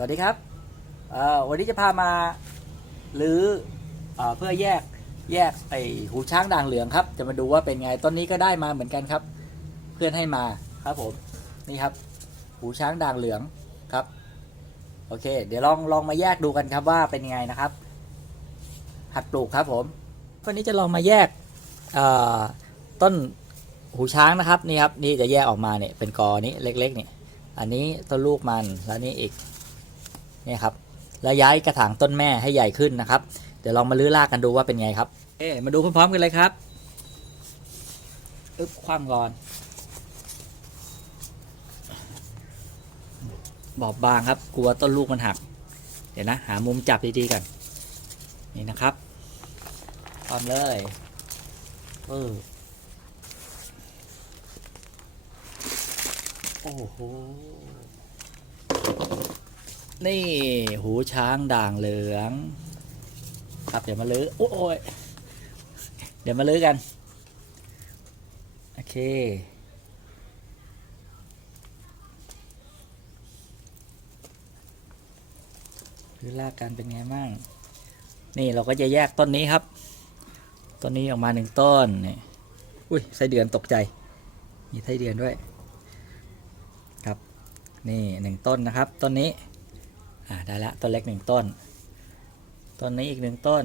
สวัสดีครับวันนี้จะพามาหรือเอเพื่อแยกแยกไอหูช้างด่างเหลืองครับ จะมาดูว่าเป็นไงต้นนี้ก็ได้มาเหมือนกันครับ เพื่อนให้มาครับผมนี่ครับ หูช้างด่างเหลืองครับโอเค เดี๋ยวลองลองมาแยกดูกันครับว่าเป็นไงนะครับ หัดปลูกครับผมวันนี้จะลองมาแยกต้นหูช้างนะครับนี่ครับนี่จะแยกออกมาเนี่ยเป็นกอนี้เล็กๆเนี่ยอันนี้ต้นลูกมันแล้วนี่อีก นี่ครับแล้วย้ายกระถางต้นแม่ให้ใหญ่ขึ้นนะครับ เดี๋ยวลองมาลื้อรากกันดูว่าเป็นไงครับเอ๊มาดูพร้อมๆกันเลยครับอึ๊บคว่ำก่อนบอบบางครับ กลัวต้นลูกมันหัก เดี๋ยวนะ หามุมจับดีๆกันนี่นะครับพร้อมเลยเออโอ้โห นี่หูช้างด่างเหลือง ครับ เดี๋ยวมาลื้อโอ้ยเดี๋ยวมาลื้อกัน โอเค ลื้อลากกันเป็นไงบ้าง นี่เราก็จะแยกต้นนี้ครับ ต้นนี้ออกมาหนึ่งต้นนี่อุ้ยไส้เดือนตกใจ มีไส้เดือนด้วย ครับ นี่หนึ่งต้นนะครับ ต้นนี้ ได้ละต้นเล็กหนึ่งต้น ต้นนี้อีกหนึ่งต้น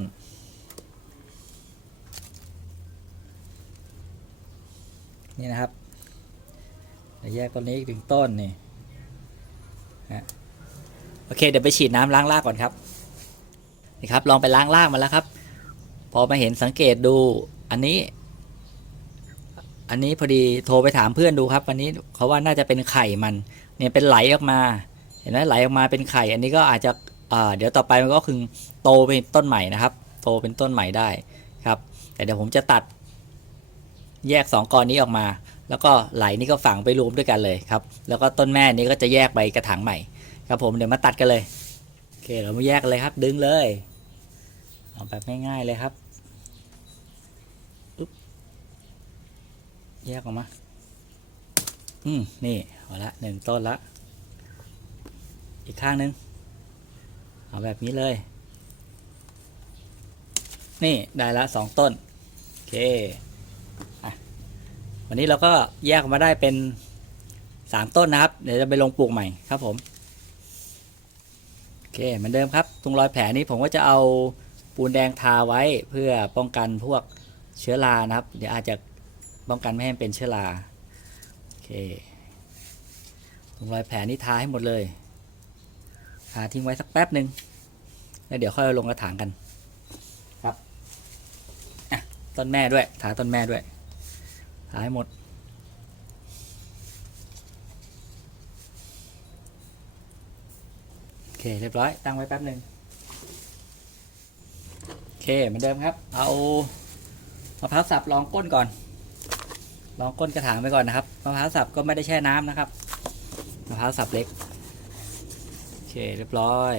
นี่นะครับแยกต้นนี้อีกหนึ่งต้นนี่ฮะโอเคเดี๋ยวไปฉีดน้ำล้างรากก่อนครับนี่ครับลองไปล้างรากมาแล้วครับ พอมาเห็นสังเกตดูอันนี้ อันนี้พอดีโทรไปถามเพื่อนดูครับ วันนี้เขาว่าน่าจะเป็นไข่มัน เนี่ยเป็นไหลออกมา เห็นไหมไหลออกมาเป็นไข่ อันนี้ก็อาจจะเดี๋ยวต่อไปมันก็คือโตเป็นต้นใหม่นะครับ โตเป็นต้นใหม่ได้ครับ แต่เดี๋ยวผมจะตัดแยกสองกอนี้ออกมา แล้วก็ไหลนี่ก็ฝังไปรวมด้วยกันเลยครับ แล้วก็ต้นแม่นี้ก็จะแยกใบกระถางใหม่ ครับผมเดี๋ยวมาตัดกันเลยโอเคเรามาแยกกันเลยครับ ดึงเลยเอาแบบง่ายๆเลยครับอึ๊บแยกออกมา อืม นี่เอาละหนึ่งต้นละ อีกข้างหนึ่งเอาแบบนี้เลย นี่ได้ละสองต้น โอเควันนี้เราก็แยกมาได้เป็นสามต้นนะครับ เดี๋ยวจะไปลงปลูกใหม่ครับผม โอเคเหมือนเดิมครับ ตรงรอยแผลนี้ผมก็จะเอาปูนแดงทาไว้เพื่อป้องกันพวกเชื้อรานะครับ เดี๋ยวอาจจะป้องกันไม่ให้เป็นเชื้อรา โอเค ตรงรอยแผลนี้ทาให้หมดเลย ทาทิ้งไว้สักแป๊บหนึ่งแล้วเดี๋ยวค่อยเอาลงกระถางกัน ครับอะต้นแม่ด้วย ทาต้นแม่ด้วย ทาให้หมด โอเคเรียบร้อย ตั้งไว้แป๊บหนึ่งโอเคเหมือนเดิมครับ เอามะพร้าวสับรองก้นก่อน ลองก้นกระถางไปก่อนนะครับ มะพร้าวสับก็ไม่ได้แช่น้ำนะครับ มะพร้าวสับเล็กโอ เคเรียบร้อย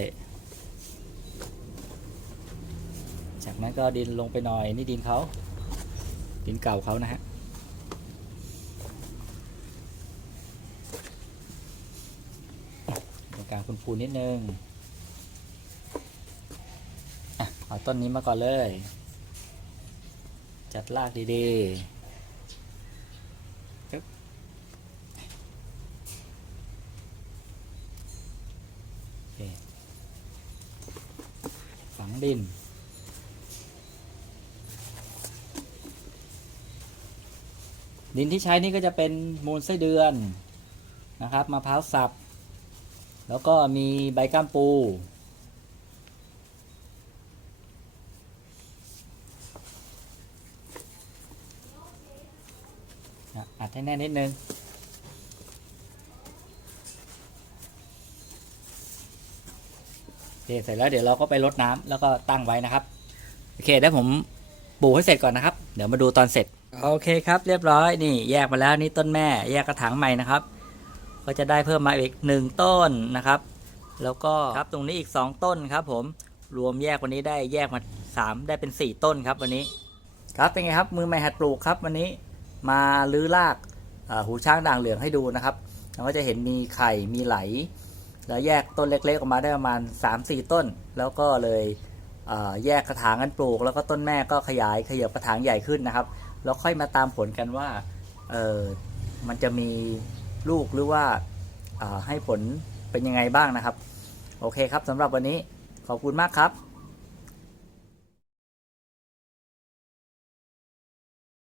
จากนั้นก็ดินลงไปหน่อยนี่ดินเขาดินเก่าเขานะฮะตรงกลางพูนๆนิดนึงอเอาต้นนี้มาก่อนเลย จัดรากดีๆปึ๊บโอเค ฝังดิน ดินที่ใช้นี่ก็จะเป็นมูลไส้เดือนนะครับมะพร้าวสับ แล้วก็มีใบก้ามปู อัดให้แน่นนิดนึง โอ เคเสร็จแล้วเดี๋ยวเราก็ไปรดน้ำแล้วก็ตั้งไว้นะครับโอเคได้ผมปลูกให้เสร็จก่อนนะครับ เดี๋ยวมาดูตอนเสร็จโอเคครับ เรียบร้อยนี่แยกมาแล้วนี่ต้นแม่แยกกระถางใหม่นะครับ ก็จะได้เพิ่มมาอีกหนึ่งต้นนะครับ แล้วก็ครับตรงนี้อีกสองต้นครับ ผมรวมแยกวันนี้ได้แยกมาสามได้เป็นสี่ต้นครับวันนี้ ครับเป็นไงครับมือใหม่หัดปลูกครับ วันนี้มาลื้อรากหูช้างด่างเหลืองให้ดูนะครับแล้วก็จะเห็นมีไข่มีไหล แล้วแยกต้นเล็กๆออกมาได้ประมาณ 3-4 ต้น แล้วก็เลยเแยกกระถางกันปลูก แล้วก็ต้นแม่ก็ขยายขยับกระถางใหญ่ขึ้นนะครับ แล้วค่อยมาตามผลกันว่าเออมันจะมีลูกหรือว่าให้ผลเป็นยังไงบ้างนะครับ โอเคครับสำหรับวันนี้ขอบคุณมากครับ